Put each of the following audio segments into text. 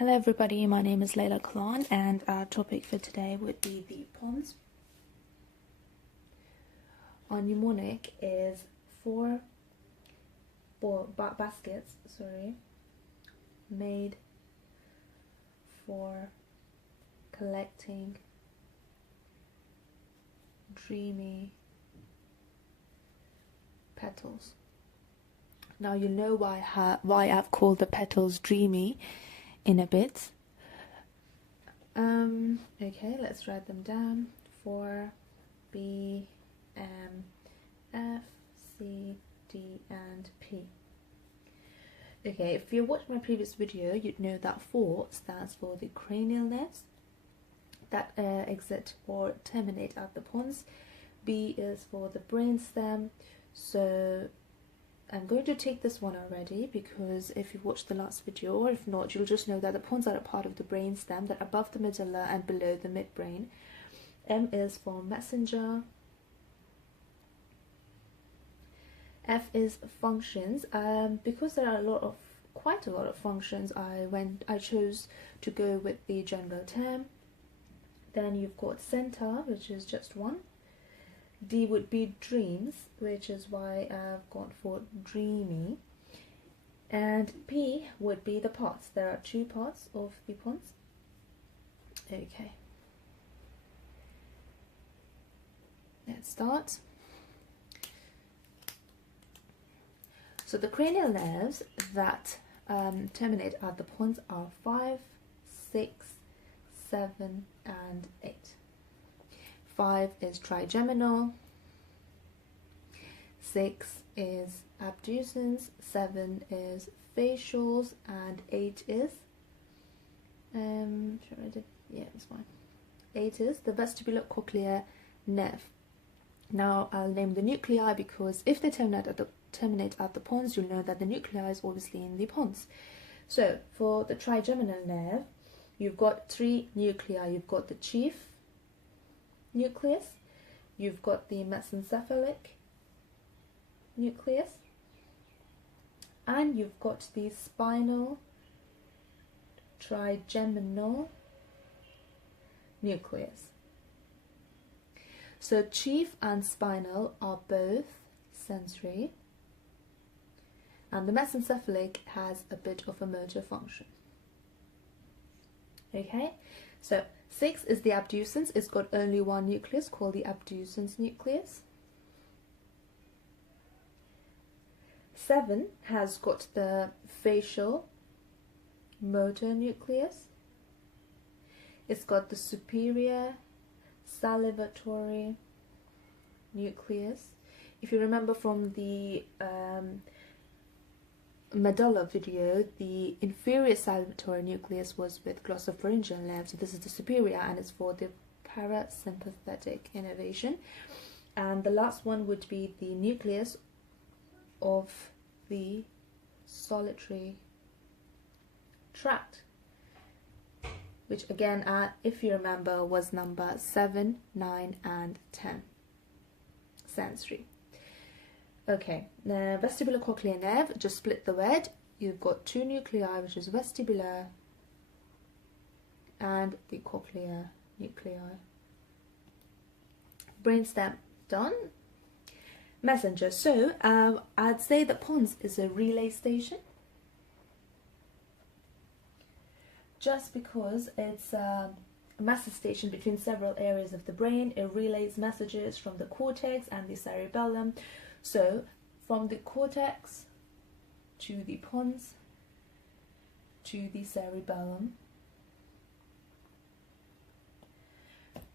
Hello everybody, my name is Layla Khan and our topic for today would be the pons. Our mnemonic is four baskets made for collecting dreamy petals. Now you know why I've called the petals dreamy in a bit. Okay, let's write them down. 4 B M F C D and P. Okay, if you watched my previous video, you'd know that 4 stands for the cranial nerves that exit or terminate at the pons. B is for the brainstem. So I'm going to take this one already because if you've watched the last video, or if not, you'll just know that the pons are a part of the brainstem that are above the medulla and below the midbrain. M is for messenger. F is functions. Because there are quite a lot of functions, I chose to go with the general term. Then you've got center, which is just one. D would be dreams, which is why I've gone for dreamy. And P would be the parts. There are 2 parts of the pons. Okay. Let's start. So the cranial nerves that terminate at the pons are 5, 6, 7, and 8. 5 is trigeminal, 6 is abducens, 7 is facials, and 8 is it's fine. 8 is the vestibular cochlear nerve. Now I'll name the nuclei because if they terminate at the pons, you'll know that the nuclei is obviously in the pons. So for the trigeminal nerve, you've got 3 nuclei. You've got the chief nucleus, you've got the mesencephalic nucleus, and you've got the spinal trigeminal nucleus. So chief and spinal are both sensory, and the mesencephalic has a bit of a motor function. Okay, so 6 is the abducens. It's got only one nucleus called the abducens nucleus. 7 has got the facial motor nucleus. It's got the superior salivatory nucleus. If you remember from the medulla video, the inferior salivatory nucleus was with glossopharyngeal nerve, so this is the superior and it's for the parasympathetic innervation. And the last one would be the nucleus of the solitary tract, which again, if you remember, was number 7, 9 and 10, sensory. Okay, the vestibular cochlear nerve, just split the word. You've got 2 nuclei, which is vestibular and the cochlear nuclei. Brainstem done. Messenger. So I'd say the pons is a relay station, just because it's a message station between several areas of the brain. It relays messages from the cortex and the cerebellum. So from the cortex to the pons to the cerebellum,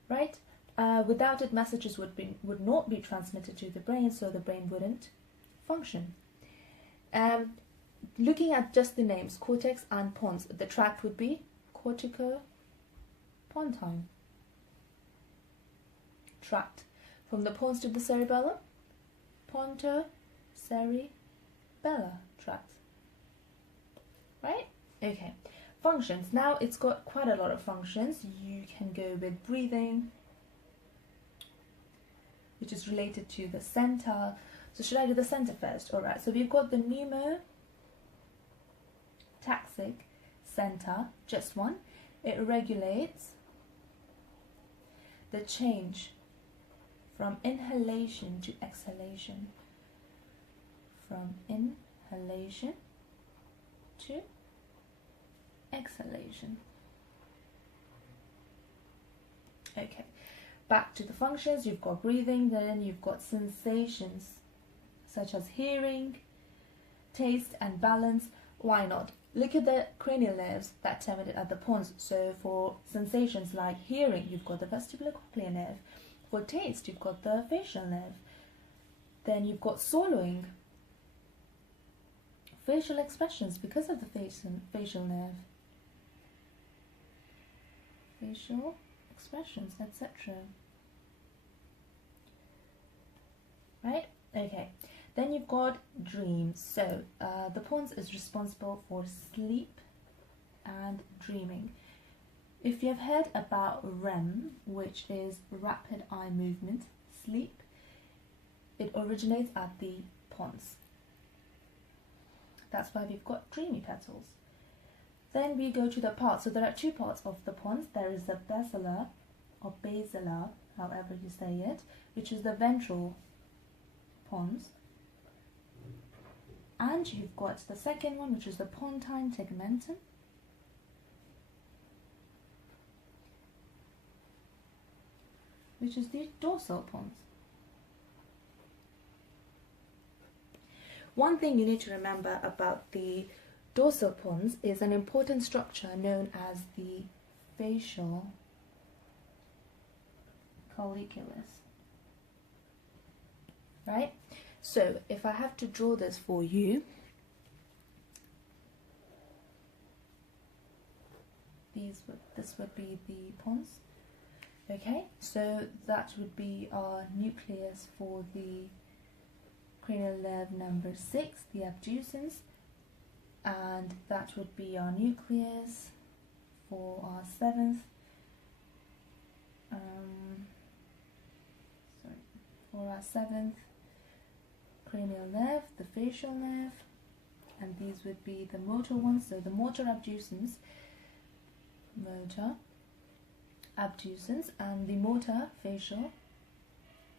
right? Without it, messages would not be transmitted to the brain, so the brain wouldn't function. Looking at just the names, cortex and pons, the tract would be cortico-pontine tract. From the pons to the cerebellum, ponto-cerebellar tract. Right? Okay. Functions. Now it's got quite a lot of functions. You can go with breathing, which is related to the center. So should I do the center first? Alright, so we've got the pneumotaxic center, just one. It regulates the change from inhalation to exhalation. From inhalation to exhalation. Okay, back to the functions. You've got breathing, then you've got sensations such as hearing, taste and balance. Why not? Look at the cranial nerves that terminate at the pons. So for sensations like hearing, you've got the vestibular cochlear nerve. For taste, you've got the facial nerve. Then you've got swallowing, facial expressions because of the facial nerve, facial expressions, etc. Right? Okay. Then you've got dreams. So the pons is responsible for sleep and dreaming. If you've heard about REM, which is rapid eye movement sleep, it originates at the pons. That's why we've got dreamy petals. Then we go to the parts. So there are two parts of the pons. There is the basilar, or basilar, however you say it, which is the ventral pons. And you've got the second one, which is the pontine tegmentum, which is the dorsal pons. One thing you need to remember about the dorsal pons is an important structure known as the facial colliculus. Right? So if I have to draw this for you, this would be the pons. Okay, so that would be our nucleus for the cranial nerve number 6, the abducens, and that would be our nucleus for our 7th, for our 7th cranial nerve, the facial nerve, and these would be the motor ones. So the motor abducens, and the motor facial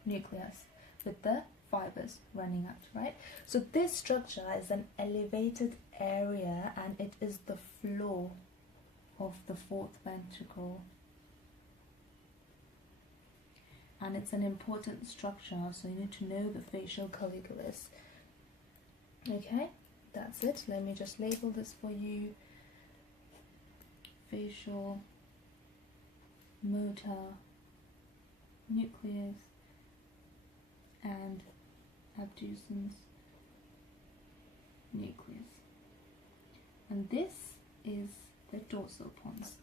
nucleus with the fibers running out, right? So this structure is an elevated area and it is the floor of the 4th ventricle. And it's an important structure, so you need to know the facial colliculus. Okay, that's it. Let me just label this for you. Facial, motor, nucleus, and abducens nucleus. And this is the dorsal pons.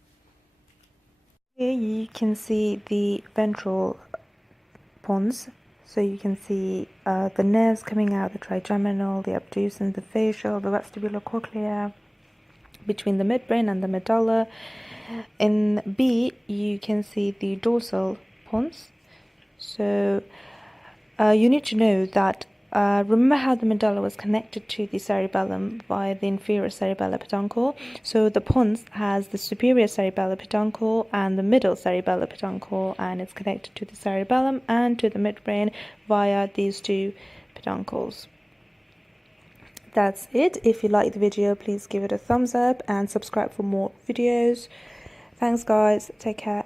Here you can see the ventral pons. So you can see the nerves coming out, the trigeminal, the abducens, the facial, the vestibular cochlear, between the midbrain and the medulla. In B, you can see the dorsal pons. So you need to know that, remember how the medulla was connected to the cerebellum via the inferior cerebellar peduncle? So the pons has the superior cerebellar peduncle and the middle cerebellar peduncle, and it's connected to the cerebellum and to the midbrain via these two peduncles. That's it. If you like the video, please give it a thumbs up and subscribe for more videos. Thanks guys, take care.